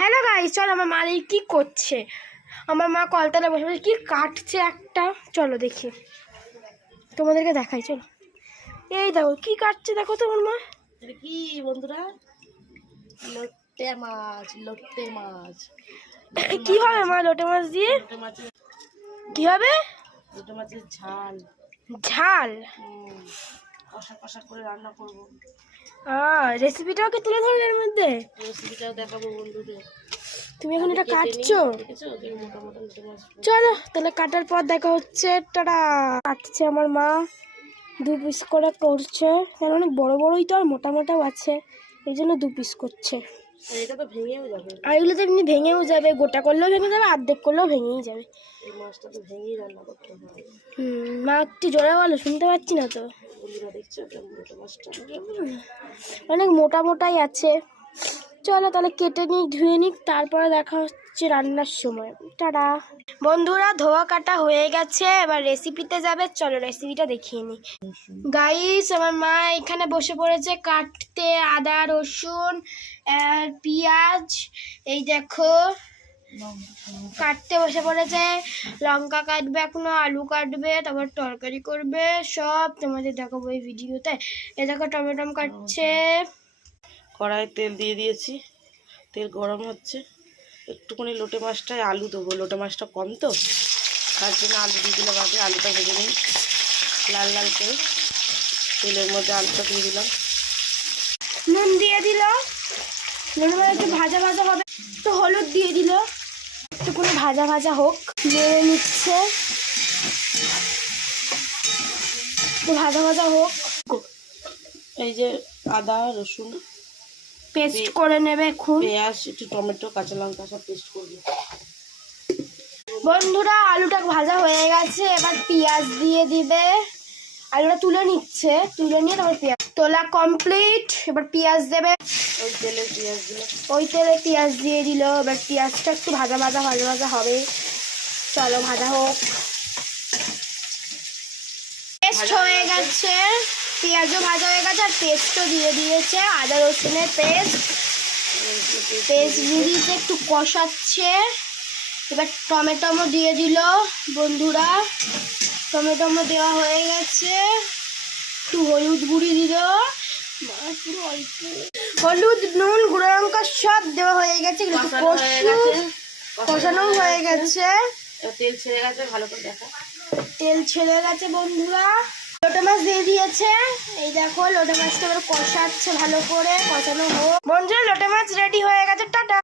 Hello guys, চল আমার মা কি করছে। আমার মা কলতলা বসে বসে কি কাটছে একটা, চলো দেখি, তোমাদেরকে দেখাই। চলো, এই দেখো কি কাটছে, দেখো তোমার মা। এটা কি বন্ধুরা? লোটে মাছ, লোটে মাছ। কি হবে মা লোটে মাছ দিয়ে? লোটে মাছের কি হবে? লোটে মাছের ঝাল। ঝাল? কষা কষা করে রান্না করবো। রেসিপিটাও কি তুলে ধরলে এর মধ্যে? রেসিপিটাও দেখাবো বন্ধুদের। তুমি এখন এটা কাটছো? দেখেছো মোটা মোটা লোটে মাছ। চলো তাহলে কাটার পর দেখা হচ্ছে। টাটা। কাটছে আমার মা, 2 পিস করে করছে, কারণ অনেক বড় বড়ই তো আর মোটা মোটাও আছে, এই জন্য 2 পিস করছে। এটা তো ভেঙেও যাবে। আর এগুলো তো এমনি ভেঙেও যাবে, গোটা করলেও ভেঙে যাবে, অর্ধেক করলেও ভেঙেই যাবে। এই মাছটা তো ভেঙেই রান্না করতে হবে। মা একটু জোরে বলো, শুনতে পাচ্ছি না তো। বন্ধুরা দেখছো লোটে মাছটা অনেক মোটা মোটাই আছে। চলো তাহলে কেটে নিই, ধুয়ে নিই, তারপরে দেখা হচ্ছে রান্নার সময়। টাটা। বন্ধুরা ধোয়া কাটা হয়ে গেছে, এবার রেসিপিতে যাবে, চলো রেসিপিটা দেখিয়ে নিই। গাইস, আমার মা এখানে বসে পড়েছে কাটতে আদা রসুন আর পেঁয়াজ। এই দেখো কাটতে বসে পড়েছে, লঙ্কা কাটবে, এখনো আলু কাটবে, তারপর তরকারি করবে, সব তোমাদের দেখাবো এই ভিডিওতে। এ দেখো টমেটো কাটছে। কড়াইয়ে তেল দিয়ে দিয়েছি, তেল গরম হচ্ছে। একটুখানি লোটে মাছটায় আলু দেবো, লোটে মাছটা কম তো, তার জন্য আলু দিয়ে দিলাম। আগে আলুটা ভেজে নিই লাল লাল করে। তেলের মধ্যে আলুটা দিয়ে দিলাম, নুন দিয়ে দিল, নুন একটু ভাজা ভাজা হবে তো হলুদ দিয়ে দিল, একটুখানি ভাজা ভাজা হোক, নেড়ে নিচ্ছে, একটু ভাজা ভাজা হোক। এই যে আদা রসুন পেস্ট করে নেবে এখন। পেঁয়াজ, একটু টমেটো, কাঁচা লঙ্কা সব পেস্ট করবো। বন্ধুরা আলুটা ভাজা হয়ে গেছে, এবার পেঁয়াজ দিয়ে দিবে। আলুটা তুলে নিচ্ছে, তুলে নিয়ে তারপর পেঁয়াজ তোলা কমপ্লিট। এবার পেঁয়াজ দেবে, ওই তেলে পেঁয়াজ দিল, ওই তেলে পেঁয়াজ দিয়ে দিল। এবার পেঁয়াজটা একটু ভাজা ভাজা ভাজা ভাজা হবে, চলো ভাজা হোক। পেস্ট হয়ে গেছে, পেঁয়াজও ভাজা হয়ে গেছে, আর পেস্টও দিয়ে দিয়েছে, আদা রসুনের পেস্ট। পেস্ট দিয়ে দিয়েছে, একটু কষাচ্ছে। এবার টমেটো দিয়ে দিল বন্ধুরা, টমেটো দেওয়া হয়ে গেছে। একটু হলুদ গুঁড়ি দিল, হলুদ নুন গুঁড়ো লঙ্কা সব দেওয়া হয়ে গেছে, কষানো হয়ে গেছে। তেল ছেড়ে গেছে, ভালো করে দেখা, তেল ছেড়ে গেছে বন্ধুরা। লোটে মাছ দিয়ে দিয়েছে, এই দেখো লোটে মাছটা এবার কষাচ্ছে ভালো করে, কষানো হোক। বন্ধুরা লোটে মাছ রেডি হয়ে গেছে, টাটা।